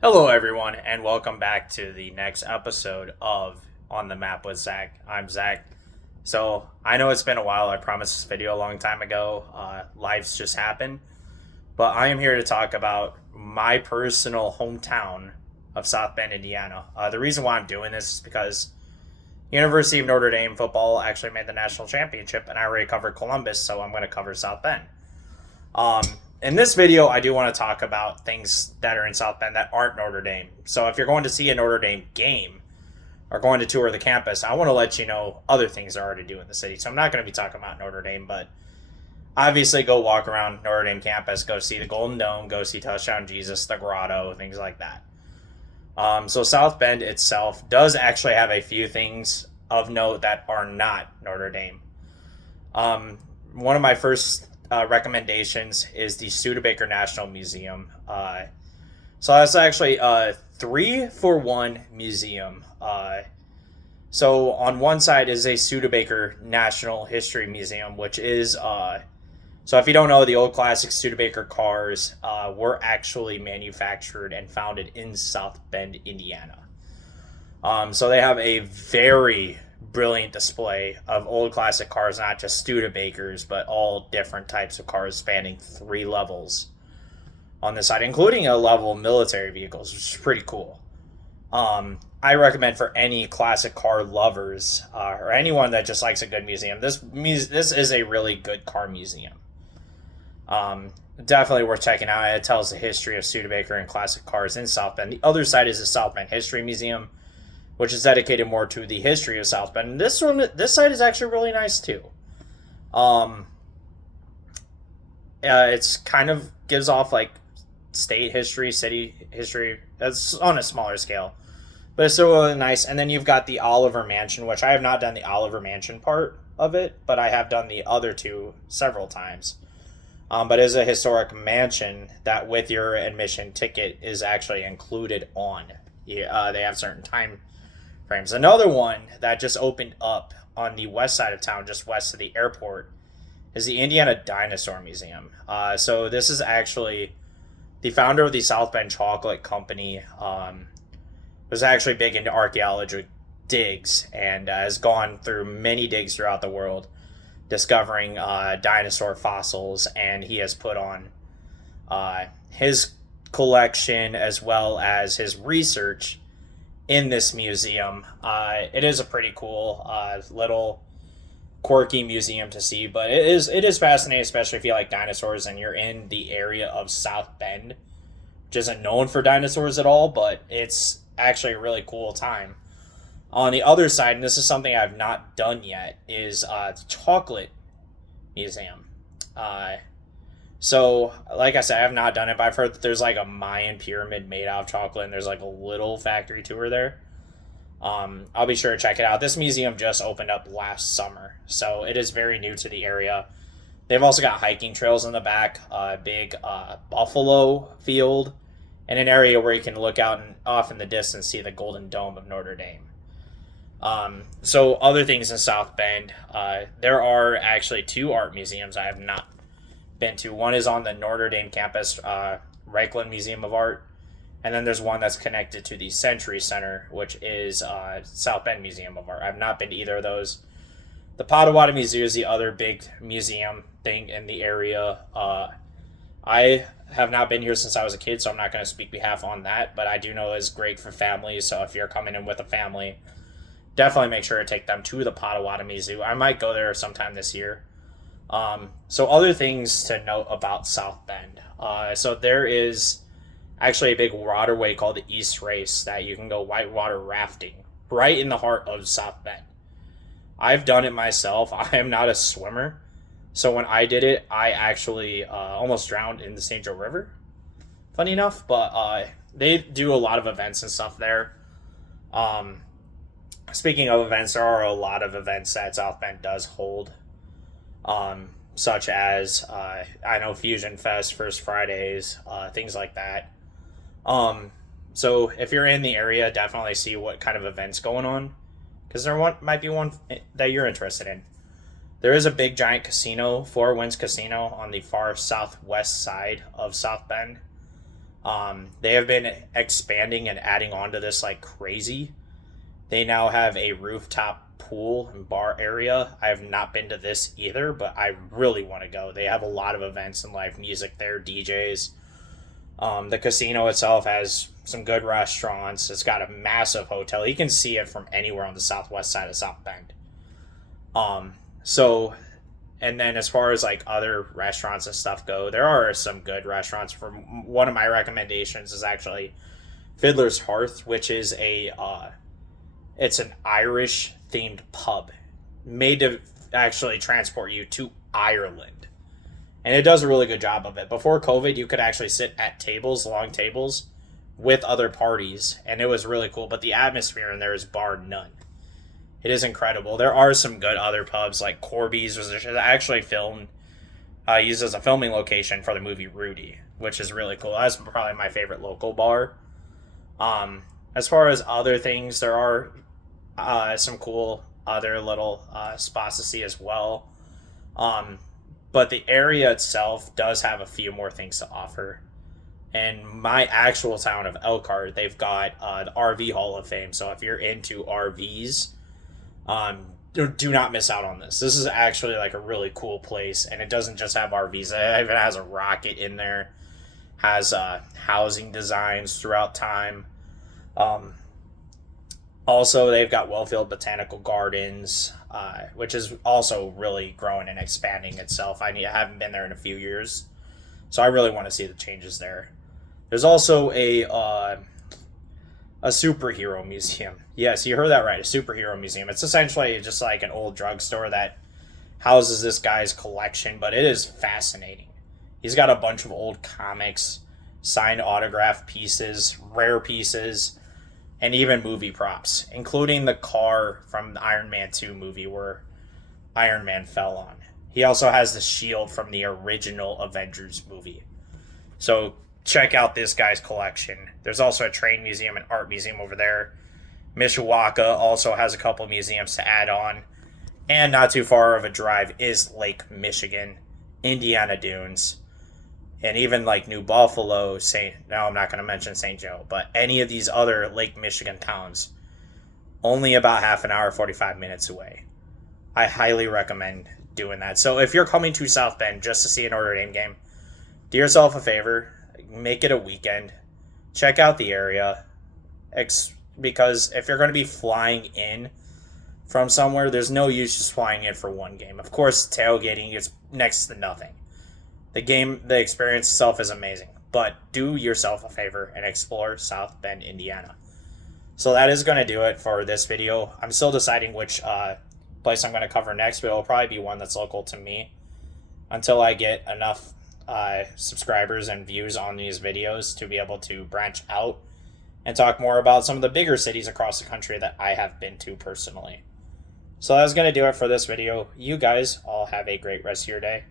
Hello, everyone, and welcome back to the next episode of On the Map with Zach. I'm Zach. So, I know it's been a while. I promised this video a long time ago. Life's just happened. But I am here to talk about my personal hometown of South Bend, Indiana. The reason why I'm doing this is because University of Notre Dame football actually made the national championship, and I already covered Columbus, so I'm going to cover South Bend. Um, in this video, I do want to talk about things that are in South Bend that aren't Notre Dame. So if you're going to see a Notre Dame game or going to tour the campus, I want to let you know other things there are to do in the city. So I'm not going to be talking about Notre Dame, but obviously go walk around Notre Dame campus, go see the Golden Dome, go see Touchdown Jesus, the Grotto, things like that. So South Bend itself does actually have a few things of note that are not Notre Dame. One of my first recommendations is the Studebaker National Museum. So that's actually a 3-for-1 museum. So on one side is a Studebaker National History Museum, which is so if you don't know, the old classic Studebaker cars were actually manufactured and founded in South Bend, Indiana. So they have a very brilliant display of old classic cars, not just Studebakers, but all different types of cars spanning 3 levels on the side, including a level of military vehicles, which is pretty cool. I recommend for any classic car lovers or anyone that just likes a good museum. This is a really good car museum. Definitely worth checking out. It tells the history of Studebaker and classic cars in South Bend. The other side is the South Bend History Museum, which is dedicated more to the history of South Bend. And this site is actually really nice too. It's kind of gives off like state history, city history. That's on a smaller scale, but it's still really nice. And then you've got the Oliver Mansion, which I have not done the Oliver Mansion part of it, but I have done the other two several times. But it's a historic mansion that, with your admission ticket, is actually included on. They have certain time frames. Another one that just opened up on the west side of town, just west of the airport, is the Indiana Dinosaur Museum. So this is actually the founder of the South Bend Chocolate Company. Was actually big into archaeology digs and has gone through many digs throughout the world, discovering dinosaur fossils, and he has put on his collection as well as his research in this museum. It is a pretty cool little quirky museum to see, but it is fascinating, especially if you like dinosaurs and you're in the area of South Bend, which isn't known for dinosaurs at all, but it's actually a really cool time. On the other side, and this is something I've not done yet, is the Chocolate Museum. So, like I said, I have not done it, but I've heard that there's like a Mayan pyramid made out of chocolate, and there's like a little factory tour there. I'll be sure to check it out. This museum just opened up last summer, so it is very new to the area. They've also got hiking trails in the back, a big buffalo field, and an area where you can look out and off in the distance see the Golden Dome of Notre Dame. So other things in South Bend, there are actually 2 art museums I have not been to. One is on the Notre Dame campus, Reichland Museum of Art, and then there's one that's connected to the Century Center, which is South Bend Museum of Art. I've not been to either of those. The Potawatomi Museum is the other big museum thing in the area. I have not been here since I was a kid, so I'm not going to speak behalf on that, but I do know it's great for families, so if you're coming in with a family, definitely make sure to take them to the Potawatomi Zoo. I might go there sometime this year. So other things to note about South Bend. So there is actually a big waterway called the East Race that you can go whitewater rafting right in the heart of South Bend. I've done it myself. I am not a swimmer. So when I did it, I actually almost drowned in the St. Joe River. Funny enough, but they do a lot of events and stuff there. Speaking of events, there are a lot of events that South Bend does hold, such as I know Fusion Fest, First Fridays, things like that. So if you're in the area, definitely see what kind of events going on, because might be one that you're interested in. There is a big giant casino, Four Winds Casino, on the far southwest side of South Bend. They have been expanding and adding on to this like crazy. They now have a rooftop pool and bar area. I have not been to this either, but I really want to go. They have a lot of events and live music there, DJs. The casino itself has some good restaurants. It's got a massive hotel. You can see it from anywhere on the southwest side of South Bend. So, and then as far as like other restaurants and stuff go, there are some good restaurants. From one of my recommendations is actually Fiddler's Hearth, which is it's an Irish themed pub made to actually transport you to Ireland. And it does a really good job of it. Before COVID, you could actually sit at tables, long tables, with other parties, and it was really cool. But the atmosphere in there is bar none. It is incredible. There are some good other pubs, like Corby's, which is actually used as a filming location for the movie Rudy, which is really cool. That's probably my favorite local bar. As far as other things, there are some cool other little spots to see as well. But the area itself does have a few more things to offer. And my actual town of Elkhart, they've got the RV Hall of Fame. So if you're into RVs, do not miss out on this. This is actually like a really cool place, and it doesn't just have RVs. It even has a rocket in there, has housing designs throughout time. Also, they've got Wellfield Botanical Gardens, which is also really growing and expanding itself. I haven't been there in a few years, so I really want to see the changes there. There's also a superhero museum. Yes, you heard that right, a superhero museum. It's essentially just like an old drugstore that houses this guy's collection, but it is fascinating. He's got a bunch of old comics, signed autograph pieces, rare pieces, and even movie props, including the car from the Iron Man 2 movie where Iron Man fell on. He also has the shield from the original Avengers movie. So check out this guy's collection. There's also a train museum and art museum over there. Mishawaka also has a couple museums to add on. And not too far of a drive is Lake Michigan, Indiana Dunes, and even like New Buffalo, I'm not going to mention St. Joe, but any of these other Lake Michigan towns, only about half an hour, 45 minutes away. I highly recommend doing that. So if you're coming to South Bend just to see a Notre Dame game, do yourself a favor, make it a weekend, check out the area, because if you're going to be flying in from somewhere, there's no use just flying in for one game. Of course, tailgating is next to nothing. The experience itself is amazing, but do yourself a favor and explore South Bend, Indiana. So that is going to do it for this video. I'm still deciding which place I'm going to cover next, but it'll probably be one that's local to me until I get enough subscribers and views on these videos to be able to branch out and talk more about some of the bigger cities across the country that I have been to personally. So that's going to do it for this video. You guys all have a great rest of your day.